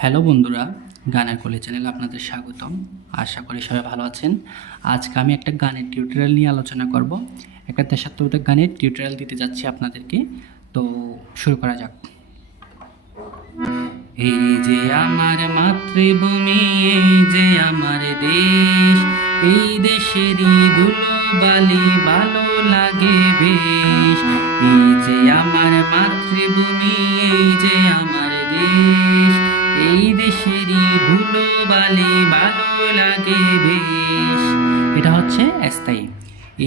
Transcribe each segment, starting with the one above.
Hello বন্ধুরা, গানের কলি চ্যানেলে আপনাদের স্বাগতম। আশা করি সবাই ভালো আছেন। আজকে আমি একটা গানের টিউটোরিয়াল নিয়ে আলোচনা করব। একটা দেশাত্মবোধক গানের টিউটোরিয়াল দিতে যাচ্ছি আপনাদেরকে। তো শুরু করা যাক। এই যে আমার মাতৃভূমি, এই যে আমার দেশ, এই দেশেরই ধুলোবালি ভালো লাগে বেশ। এই যে আমার মাতৃভূমি, এই যে আমার দেশ, এই দেশেরই ধুলোবালি ভালো লাগে বেশ। এটা হচ্ছে স্থায়ী।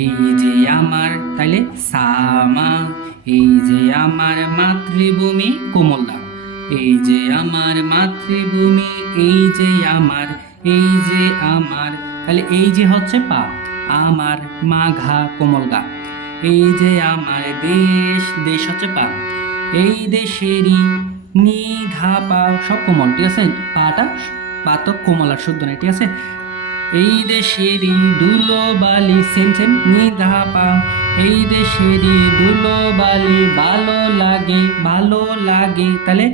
এই যে আমার, তাইলে সামা, এই যে আমার মাতৃভূমি কোমলদা। এই যে আমার মাতৃভূমি, এই যে আমার, এই যে আমার, তাহলে এই যে হচ্ছে পা, আমার মাঘা কোমলগা। এই যে আমার দেশ, দেশ হচ্ছে পা, এই দেশেরই নি ধা পা সব কোমল, ঠিক আছে। পাটা পা তো কোমল আর শুদ্ধ নাই, ঠিক আছে। এই দেশেরই ধুলো বালি, সেম সেম নি ধা পা, এই দেশেরই ধুলো বালি ভালো লাগে, ভালো লাগে, তাহলে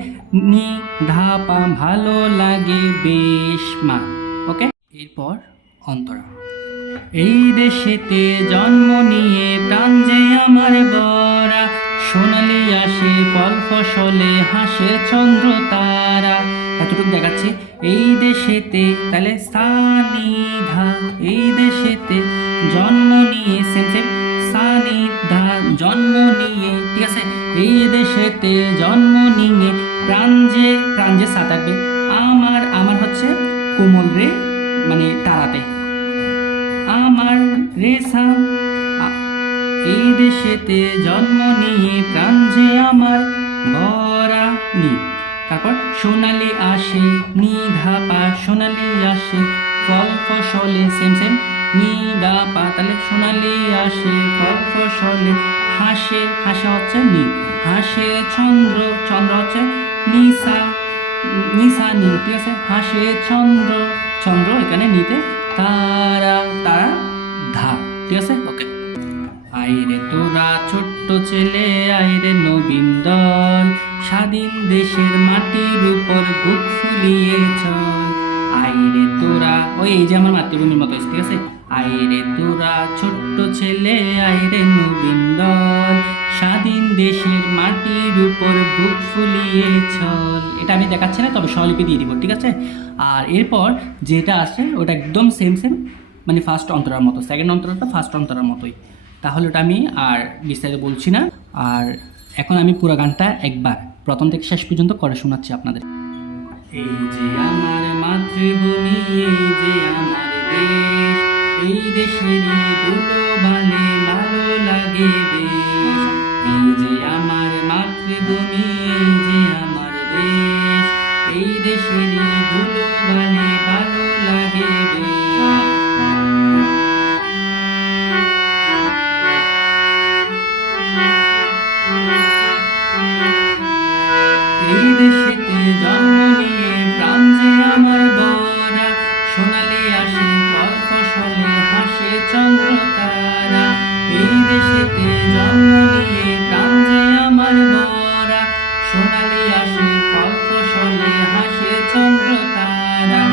নি ধা পা ভালো লাগে বেশ মা। ওকে, এরপর অন্তরা। এই দেশেতে জন্ম নিয়ে প্রাণ যে আমার বরা, সোনালি আসে ফল ফসলে হাসে চন্দ্র তারা। এতটুকু দেখাচ্ছি। এই দেশেতে, তাহলে সানিধা, এই দেশেতে জন্ম নিয়ে, সেম সেম সানিধা জন্ম নিয়ে, ঠিক আছে। এই দেশেতে জন্ম নিয়ে প্রাণ যে, প্রাণ যে সা থাকবে, আমার, আমার হচ্ছে কোমল রে, মানে তারাতে আমার রেশা, এই দেশেতে জন্ম নিয়ে প্রাণ যে আমার ভরা নি। তারপর সোনালি আসে নি ধা পা, সোনালি আসে ফল ফসলে, সেম সেম নি দা পা, তাহলে সোনালি আসে ফল ফসলে হাসে, হাসা হচ্ছে নি, হাসে চন্দ্র, চন্দ্র হচ্ছে নিসা, নিসা নি, ঠিক আছে। হাসে চন্দ্র, চন্দ্র এখানে নিতে, তারা, তারা ধা, ঠিক আছে। ওকে, আইরে তোরা ছোট্ট ছেলে, আইরে নবীন দল, স্বাধীন দেশের মাটির উপর বুক ফুলিয়ে চল। আইরে তোরা, ওই এই যে আমার মাতৃভূমির মতো, ঠিক আছে। আইরে তোরা ছোট্ট ছেলে, আইরে নবীন দল, স্বাধীন দেশের মাটির উপর বুক ফুলিয়ে চল। এটা আমি দেখাচ্ছি না, তবে স্বরলিপি দিয়ে দিব, ঠিক আছে। আর এরপর যেটা আসে ওটা একদম সেম সেম, মানে ফার্স্ট অন্তরার মতো, সেকেন্ড অন্তরাটা ফার্স্ট অন্তরার মতোই। তাহলে ওটা আমি আর বিস্তারিত বলছি না। আর এখন আমি পুরো গানটা একবার প্রথম থেকে শেষ পর্যন্ত করে শোনাচ্ছি আপনাদের। এই যে আমার মাতৃভূমি, এই যে আমার দেশ, এই দেশেরই ধুলোবালি ভালো লাগে বেশ। এই যে আমার মাতৃভূমি, এই যে আমার দেশ, এই দেশেরই ধুলোবালি ভালো লাগে বেশ। এই দেশেতে জন্ম নিয়ে প্রাণ যে আমার বরা, সোনালি আসে ফল ফসলে হাসে চন্দ্র তারা। এই দেশেতে জন্ম নিয়ে প্রাণ যে আমার বরা, সোনালি আসে ফল ফসলে হাসে চন্দ্র তারা।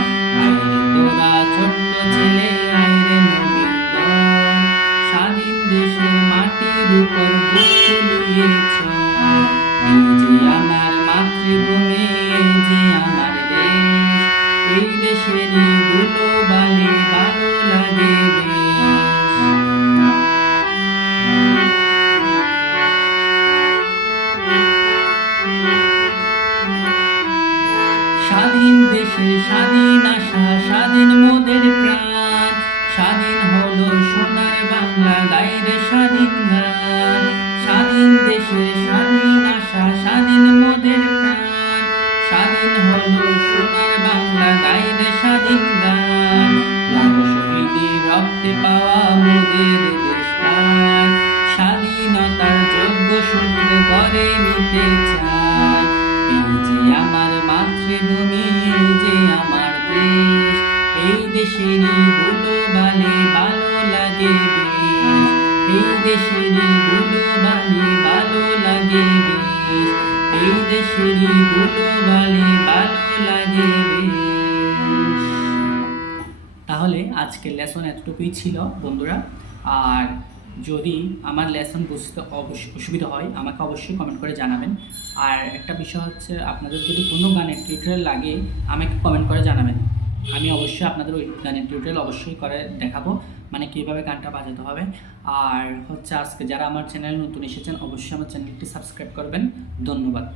আইরে তোরা ছোট্ট ছেলে, আইরে নবীন দল, স্বাধীন দেশের মাটির উপর বুক ফুলিয়ে চল। এই যে আমার মাতৃভূমি, এই যে আমার দেশ, এই দেশেরই ধুলোবালি ভালো লাগে বেশ। স্বাধীন দেশে স্বাধীন আশা, স্বাধীন মোদের প্রাণ, স্বাধীন হলো সোনার বাংলা, গাইরে স্বাধীন গান। স্বাধীন দেশে স্বাধীন আশা, স্বাধীন মোদের প্রাণ, স্বাধীন হলো সোনার বাংলা, গাইরে স্বাধীন গান। লাখো শহীদের রক্তে পাওয়া মোদের দেশটার, স্বাধীনতার যোগ্য সূত্রে গড়ে নিতে চায়। এই যে আমার মাতৃভূমি, এই যে আমার দেশ, এই দেশেরই ধুলোবালি ভালো লাগে বেশ। এই দেশেরই ধুলোবালি ভালো লাগে বেশ। এই দেশেরই ধুলোবালি ভালো লাগে আজকের লেসন এতটুকুই ছিল বন্ধুরা। আর যদি আমার লেসন বুঝতে অসুবিধা হয় আমাকে অবশ্যই কমেন্ট করে জানাবেন। আর একটা বিষয় হচ্ছে, আপনাদের যদি কোনো গানের টিউটোরিয়াল লাগে আমাকে কমেন্ট করে জানাবেন, আমি অবশ্যই আপনাদের ওই গানের টিউটোরিয়াল অবশ্যই করে দেখাবো, মানে কীভাবে গানটা বাজাতে হবে। আর হচ্ছে আজকে যারা আমার চ্যানেলে নতুন এসেছেন অবশ্যই আমার চ্যানেলটি সাবস্ক্রাইব করবেন। ধন্যবাদ।